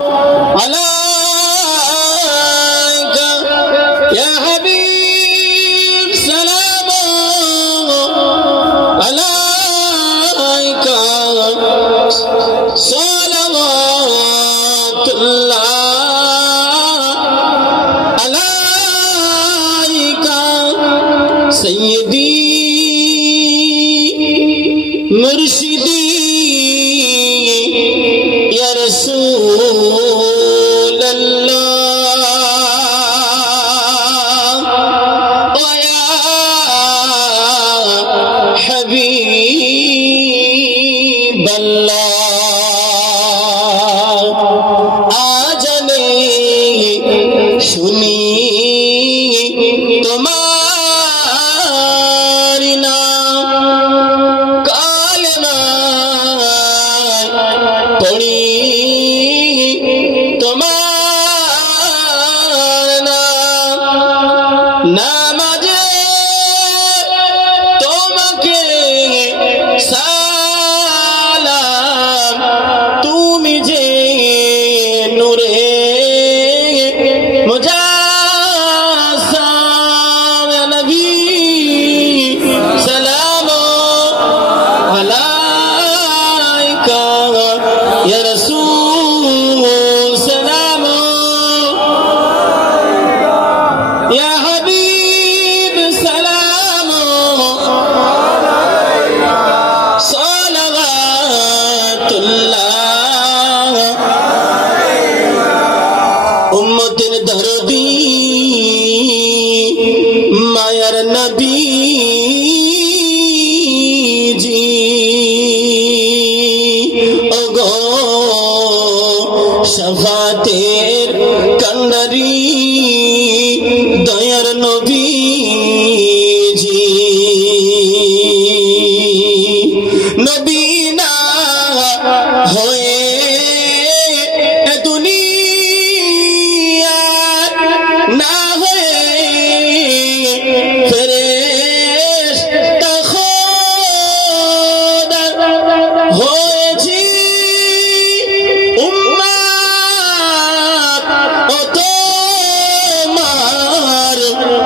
عليك يا حبيب سلام عليك صلوات الله عليك سيدي مرشدي حبیب اللہ آ جانے سنی রে উম্মতের ধরবি মায়ার নবী জি ওগো সফাতের কন্দরি দয়ার নবী জি নবী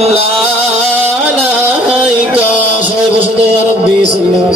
لا لا إله إلا الله